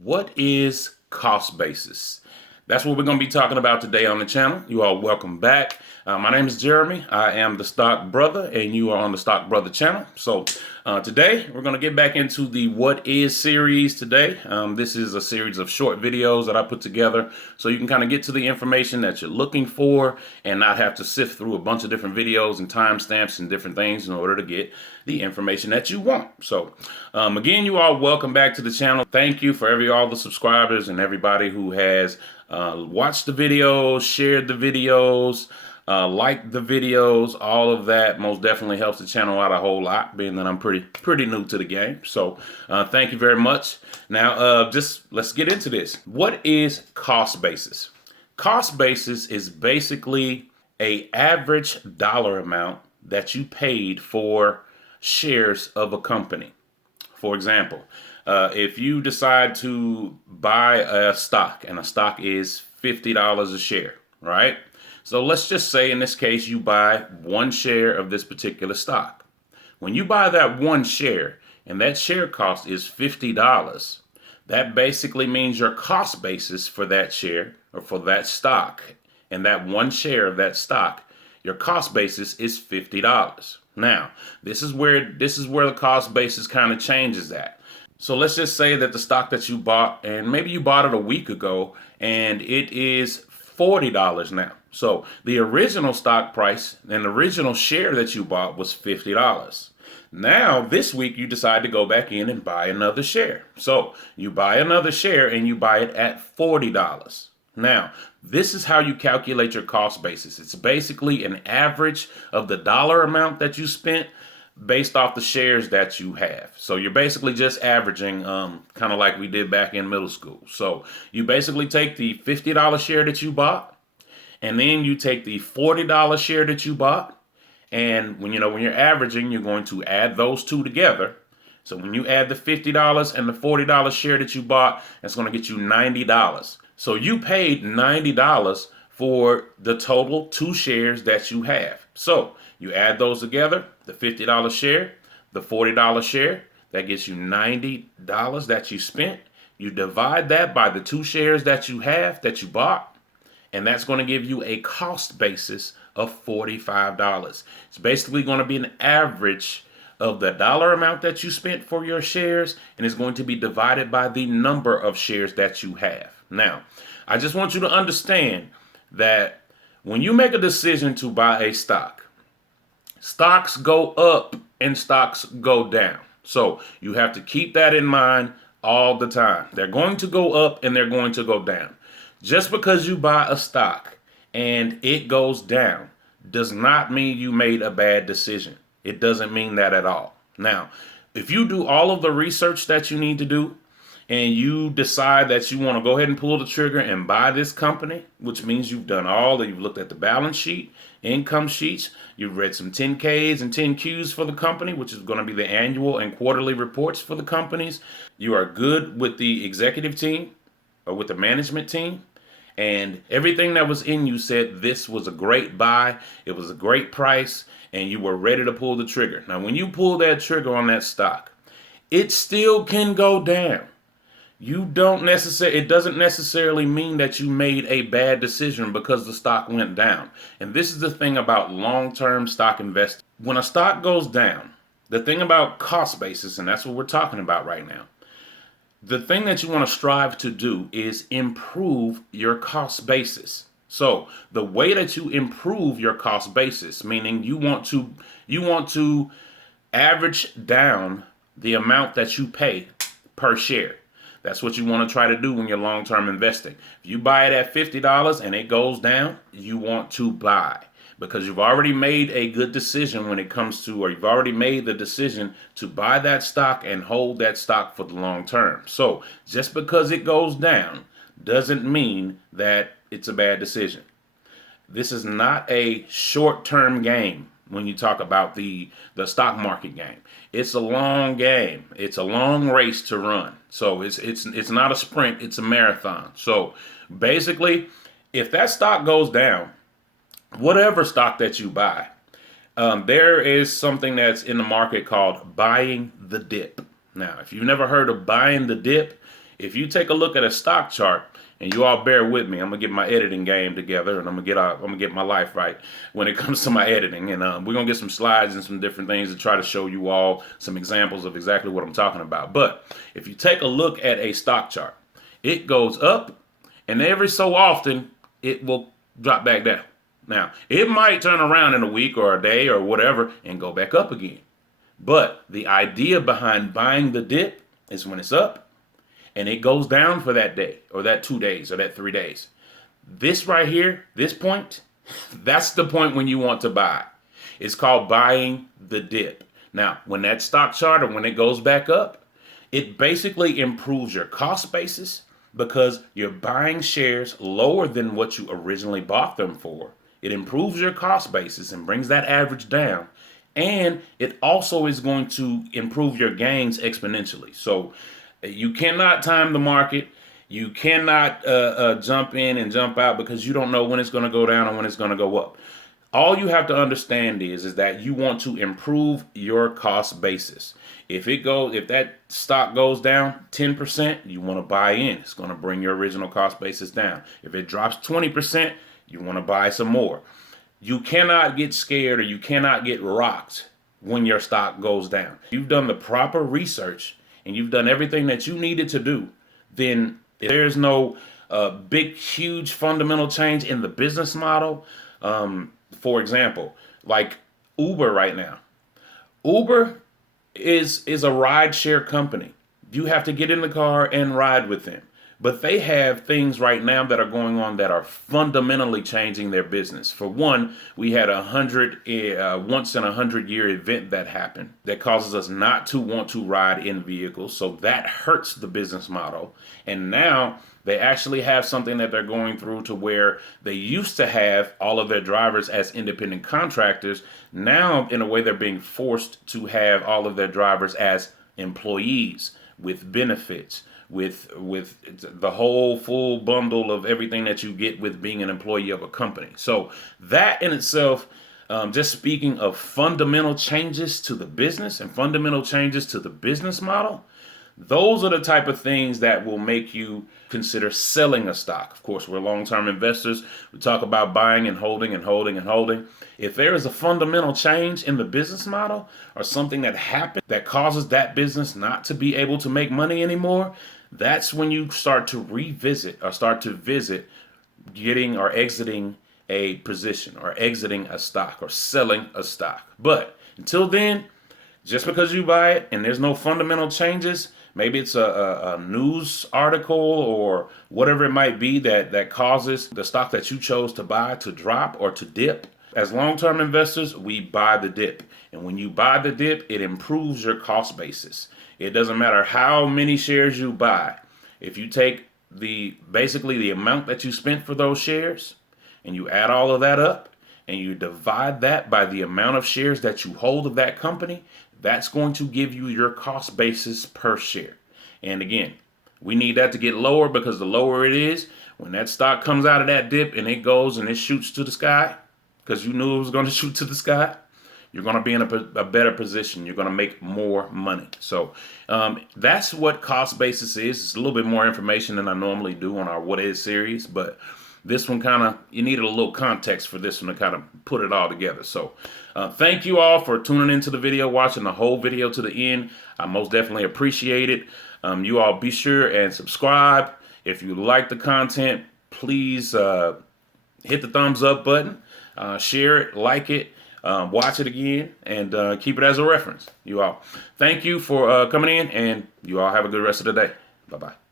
What is cost basis? That's what we're going to be talking about today on the channel. You all welcome back. My name is Jeremy. I am the Stock Brother, and you are on the Stock Brother channel. So today we're going to get back into the What Is series today. This is a series of short videos that I put together so you can kind of get to the information that you're looking for and not have to sift through a bunch of different videos and timestamps and different things in order to get the information that you want. So again, you all welcome back to the channel. Thank you for all the subscribers and everybody who has watched the videos, shared the videos, liked the videos. All of that most definitely helps the channel out a whole lot, being that I'm pretty new to the game. So thank you very much. Now just let's get into this. What is cost basis? Cost basis is basically a average dollar amount that you paid for shares of a company. For example, if you decide to buy a stock, and a stock is $50 a share, right? So let's just say in this case you buy one share of this particular stock. When you buy that one share and that share cost is $50, that basically means your cost basis for that share or for that stock and that one share of that stock, your cost basis is $50. Now, this is where the cost basis kind of changes that. So let's just say that the stock that you bought, and maybe you bought it a week ago, and it is $40 now. So the original stock price and the original share that you bought was $50. Now, this week, you decide to go back in and buy another share. So you buy another share and you buy it at $40. Now, this is how you calculate your cost basis. It's basically an average of the dollar amount that you spent based off the shares that you have. So you're basically just averaging, kind of like we did back in middle school. So you basically take the $50 share that you bought, and then you take the $40 share that you bought, and when you're averaging, you're going to add those two together. So when you add the $50 and the $40 share that you bought, it's going to get you $90. So you paid $90 for the total two shares that you have. So you add those together, the $50 share, the $40 share, that gets you $90 that you spent. You divide that by the two shares that you have, that you bought, and that's going to give you a cost basis of $45. It's basically going to be an average of the dollar amount that you spent for your shares, and it's going to be divided by the number of shares that you have. Now, I just want you to understand that when you make a decision to buy a stock, stocks go up and stocks go down. So you have to keep that in mind all the time. They're going to go up and they're going to go down. Just because you buy a stock and it goes down does not mean you made a bad decision. It doesn't mean that at all. Now, if you do all of the research that you need to do and you decide that you want to go ahead and pull the trigger and buy this company, which means you've done you've looked at the balance sheet, income sheets, you've read some 10Ks and 10Qs for the company, which is going to be the annual and quarterly reports for the companies. You are good with the executive team or with the management team, and everything that was in you said this was a great buy, it was a great price, and you were ready to pull the trigger. Now, when you pull that trigger on that stock, it still can go down. It doesn't necessarily mean that you made a bad decision because the stock went down. And this is the thing about long-term stock investing. When a stock goes down, the thing about cost basis, and that's what we're talking about right now, the thing that you want to strive to do is improve your cost basis. So the way that you improve your cost basis, meaning you want to average down the amount that you pay per share. That's what you want to try to do when you're long-term investing. If you buy it at $50 and it goes down, you want to buy because you've already made a good decision when it comes to, or you've already made the decision to buy that stock and hold that stock for the long term. So just because it goes down doesn't mean that it's a bad decision. This is not a short-term game when you talk about the stock market game. It's a long game. It's a long race to run. So it's not a sprint, it's a marathon. So basically, if that stock goes down, whatever stock that you buy, there is something that's in the market called buying the dip. Now, if you've never heard of buying the dip, If you take a look at a stock chart, and you all bear with me, I'm gonna get my editing game together, and I'm gonna get my life right when it comes to my editing, and we're gonna get some slides and some different things to try to show you all some examples of exactly what I'm talking about. But if you take a look at a stock chart, it goes up, and every so often it will drop back down. Now, it might turn around in a week or a day or whatever and go back up again. But the idea behind buying the dip is when it's up and it goes down for that day or that 2 days or that 3 days. This right here, this point, that's the point when you want to buy. It's called buying the dip. Now, when that stock chart or when it goes back up, it basically improves your cost basis because you're buying shares lower than what you originally bought them for. It improves your cost basis and brings that average down. And it also is going to improve your gains exponentially. So you cannot time the market. You cannot jump in and jump out because you don't know when it's going to go down and when it's going to go up. All you have to understand is that you want to improve your cost basis. If that stock goes down 10%, you want to buy in. It's going to bring your original cost basis down. If it drops 20%, you want to buy some more. You cannot get scared or you cannot get rocked when your stock goes down. If you've done the proper research and you've done everything that you needed to do, then if there's no big, huge fundamental change in the business model, for example, like Uber right now. Uber is a ride share company. You have to get in the car and ride with them. But they have things right now that are going on that are fundamentally changing their business. For one, we had a once in 100-year event that happened that causes us not to want to ride in vehicles. So that hurts the business model. And now they actually have something that they're going through to where they used to have all of their drivers as independent contractors. Now, in a way, they're being forced to have all of their drivers as employees with benefits, with the whole full bundle of everything that you get with being an employee of a company. So that in itself, just speaking of fundamental changes to the business and fundamental changes to the business model, those are the type of things that will make you consider selling a stock. Of course, we're long-term investors. We talk about buying and holding and holding and holding. If there is a fundamental change in the business model or something that happened that causes that business not to be able to make money anymore, that's when you start to revisit or start to visit getting or exiting a position or exiting a stock or selling a stock. But until then, just because you buy it and there's no fundamental changes, maybe it's a news article or whatever it might be that causes the stock that you chose to buy to drop or to dip. As long-term investors, we buy the dip. And when you buy the dip, it improves your cost basis. It doesn't matter how many shares you buy. If you take basically the amount that you spent for those shares and you add all of that up and you divide that by the amount of shares that you hold of that company, that's going to give you your cost basis per share. And again, we need that to get lower because the lower it is, when that stock comes out of that dip and it goes and it shoots to the sky, because you knew it was going to shoot to the sky, you're going to be in a better position. You're going to make more money. So that's what cost basis is. It's a little bit more information than I normally do on our What Is series, but this one you needed a little context for this one to kind of put it all together. So thank you all for tuning into the video, watching the whole video to the end. I most definitely appreciate it. You all be sure and subscribe. If you like the content, please hit the thumbs up button, share it, like it, watch it again, and keep it as a reference. You all, thank you for coming in, and you all have a good rest of the day. Bye-bye.